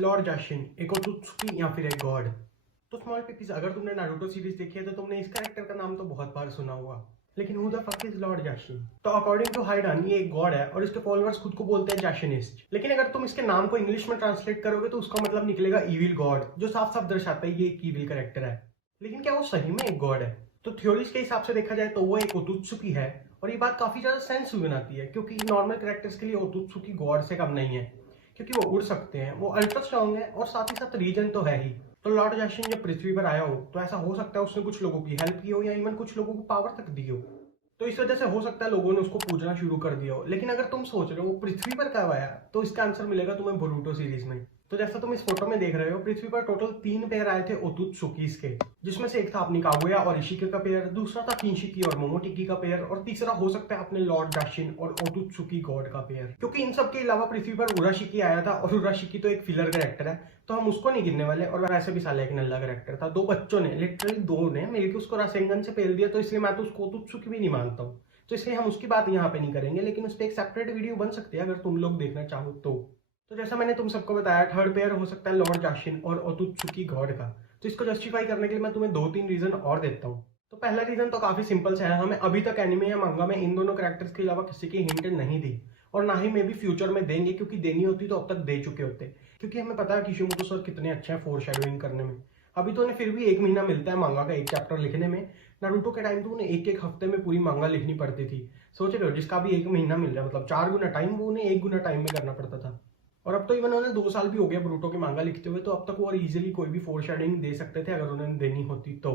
Lord जाशिन, एक ओत्सुकी या फिर एक गॉड। तो स्मॉल पीपीज, अगर तुमने नारुतो सीरीज देखी है तो तुमने इस कैरेक्टर का नाम तो बहुत बार सुना होगा, लेकिन who the fuck is Lord Jashin? तो अकॉर्डिंग टू हाइडान ये एक गॉड है और इसके फॉलोअर्स खुद को बोलते हैं जाशिनिस्ट। लेकिन अगर तुम इसके नाम को इंग्लिश में ट्रांसलेट करोगे तो उसका मतलब निकलेगा इविल गॉड, जो साफ साफ दर्शाता है ये एक इविल कैरेक्टर है। लेकिन क्या वो सही में एक गॉड है? तो थ्योरीज के हिसाब से देखा जाए तो वो एक ओत्सुकी है, और ये बात काफी ज्यादा सेंस बनाती है क्योंकि नॉर्मल कैरेक्टर्स के लिए ओत्सुकी गॉड से कम नहीं है, क्योंकि वो उड़ सकते हैं, वो अल्ट्रा स्ट्रॉन्ग है और साथ ही साथ रीजन तो है ही। तो लॉर्ड जाशिन जब पृथ्वी पर आया हो तो ऐसा हो सकता है उसने कुछ लोगों की हेल्प की हो या इवन कुछ लोगों को पावर तक दी हो। तो इस वजह से हो सकता है लोगों ने उसको पूजना शुरू कर दिया हो। लेकिन अगर तुम सोच रहे हो वो पृथ्वी पर कब आया, तो इसका आंसर मिलेगा तुम्हें बोरुतो सीरीज में। तो जैसा तुम इस फोटो में देख रहे हो, पृथ्वी पर टोटल 3 पेयर आए थे ओत्सुकीज के, जिसमें से एक था अपनी कागुया और इशिके का पेयर, दूसरा था किंशिकी और मोमोटिकी का पेयर, और तीसरा हो सकता है अपने लॉर्ड जाशिन और ओत्सुकी गॉड का पेयर। क्योंकि इन सब के अलावा पृथ्वी पर उराशिकी आया था, और उराशिकी तो एक फिलर कैरेक्टर है तो हम उसको नहीं गिनने वाले, और वैसे भी साला एक नल्ला कैरेक्टर था। 2 बच्चों ने, लिटरली 2 ने मिलकर उसको रासेंगन से पेल दिया, तो इसलिए मैं तो उसको ओत्सुकी भी नहीं मानता हूँ। तो इसलिए हम उसकी बात यहाँ पे नहीं करेंगे, लेकिन उस पर एक सेपरेट वीडियो बन सकती है अगर तुम लोग देखना चाहो तो जैसा मैंने तुम सबको बताया, थर्ड पेयर हो सकता है लॉर्ड जाशिन और ओत्सुकी गॉड का। तो इसको जस्टिफाई करने के लिए मैं तुम्हें 2-3 रीजन और देता हूँ। तो पहला रीजन तो काफी सिंपल सा है, हमें अभी तक एनिमे या मांगा में इन दोनों कैरेक्टर्स के अलावा किसी की हिंट नहीं दी, और ना ही मे भी फ्यूचर में देंगे, क्योंकि देनी होती तो अब तक दे चुके होते। क्योंकि हमें पता है किशिमोटो सर कितने अच्छे हैं फोर शेडोइंग करने में। अभी तो उन्हें फिर भी 1 महीना मिलता है मांगा का एक चैप्टर लिखने में। नारुतो के टाइम तो उन्हें एक हफ्ते में पूरी मांगा लिखनी पड़ती थी। सोच रहे हो, जिसका भी 1 महीना मिल रहा है, मतलब 4 गुना टाइम वो उन्हें 1 गुना टाइम में करना पड़ता था। और अब तो इवन उन्हें 2 साल भी हो गया बोरुतो की मांगा लिखते हुए, तो अब तक वो इजीली कोई भी फोर शेडोइंग दे सकते थे अगर उन्हें देनी होती तो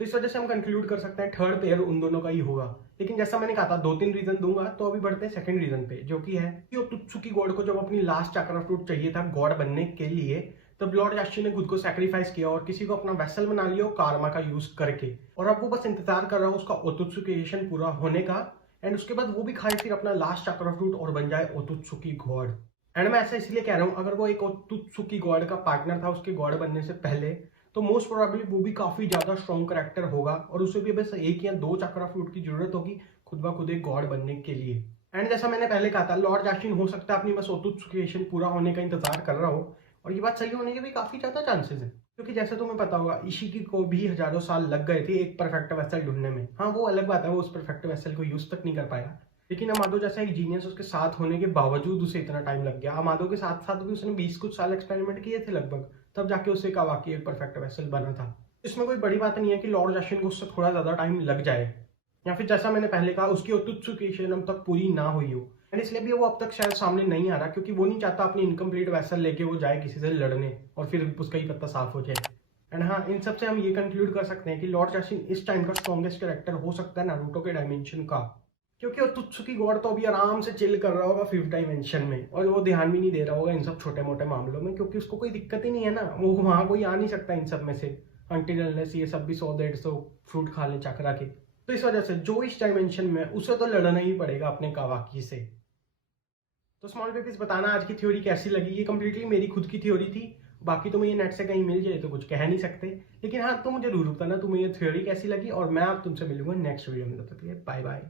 इस वजह से हम कंक्लूड कर सकते हैं थर्ड पेयर उन दोनों का ही होगा। लेकिन जैसा मैंने कहा था 2-3 रीजन दूंगा, तो अभी बढ़ते हैं सेकंड रीजन पे, जो कि है कि ओत्सुकी गॉड को जब अपनी लास्ट चक्र फ्रूट चाहिए था गॉड बनने के लिए, तब लॉर्ड जाशिन ने खुद को सैक्रिफाइस किया और किसी को अपना वेसल बना लिया कारमा का यूज करके, और अब वो बस इंतजार कर रहा है उसका ओत्सुकीशन पूरा होने का, एंड उसके बाद वो भी खाए फिर अपना लास्ट चक्र फ्रूट और बन जाए ओत्सुकी गॉड। एंड मैं ऐसा इसलिए कह रहा हूँ, अगर वो एक ओत्सुकी गॉड का पार्टनर था उसके गॉड बनने से पहले, तो मोस्ट प्रोबेबली वो भी काफी ज्यादा स्ट्रॉन्ग कैरेक्टर होगा, और उसे भी बस 1 या 2 चक्रा फ्रूट की जरूरत होगी खुद ब खुद एक गॉड बनने के लिए। एंड जैसा मैंने पहले कहा था, लॉर्ड जाशिन हो सकता है अपनी बस ओत्सुकीशन पूरा होने का इंतजार कर रहा हो, और ये बात सही होने के भी काफी ज्यादा चांसेस है, क्योंकि जैसे तुम्हें पता होगा इशिकी को भी हजारों साल लग गए थे एक परफेक्ट वेसल ढूंढने में। हाँ, वो अलग बात है, वो उस परफेक्ट वेसल को यूज तक नहीं कर पाया, लेकिन अमादो जैसा एक जीनियस उसके साथ होने के बावजूद उसे इतना टाइम लग गया। अमादो के साथ साथ भी उसने 20 कुछ साल एक्सपेरिमेंट किए थे लगभग, तब जाके उससे कावाकी एक परफेक्ट वेसल बना था। इसमें कोई बड़ी बात नहीं है कि लॉर्ड जाशिन को उससे थोड़ा ज्यादा टाइम लग जाए, या फिर जैसा मैंने पहले कहा उसकी ओत्सुकीशन अब तक पूरी ना हुई हो, एंड इसलिए भी वो अब तक शायद सामने नहीं आ रहा, क्योंकि वो नहीं चाहता अपनी इनकम्प्लीट वेसल लेके वो जाए किसी से लड़ने और फिर उसका ही पत्ता साफ हो जाए। एंड हाँ, इन सब से हम ये कंक्लूड कर सकते हैं कि लॉर्ड जाशिन इस टाइम का स्ट्रॉन्गेस्ट कैरेक्टर हो सकता है नारुतो के डायमेंशन का, क्योंकि ओत्सुकी गॉड तो अभी आराम से चिल कर रहा होगा 5th डायमेंशन में, और वो ध्यान भी नहीं दे रहा होगा इन सब छोटे मोटे मामलों में, क्योंकि उसको कोई दिक्कत ही नहीं है ना, वो वहां कोई आ नहीं सकता इन सब में से अंटिल अनलेस ये सब भी 100-150 फ्रूट खा ले चक्रा के। तो इस वजह से जो इस डायमेंशन में उसे तो लड़ना ही पड़ेगा अपने कावाकी से। तो स्मॉल बेबीज, बताना आज की थ्योरी कैसी लगी। ये कंप्लीटली मेरी खुद की थ्योरी थी, बाकी तुम्हें ये नेट से कहीं मिल जाए तो कुछ कह नहीं सकते, लेकिन हाँ तुम मुझे जरूर बताना तुम्हें ये थ्योरी कैसी लगी, और मैं अब तुमसे मिलूंगा नेक्स्ट वीडियो में। तब तक के लिए बाय बाय।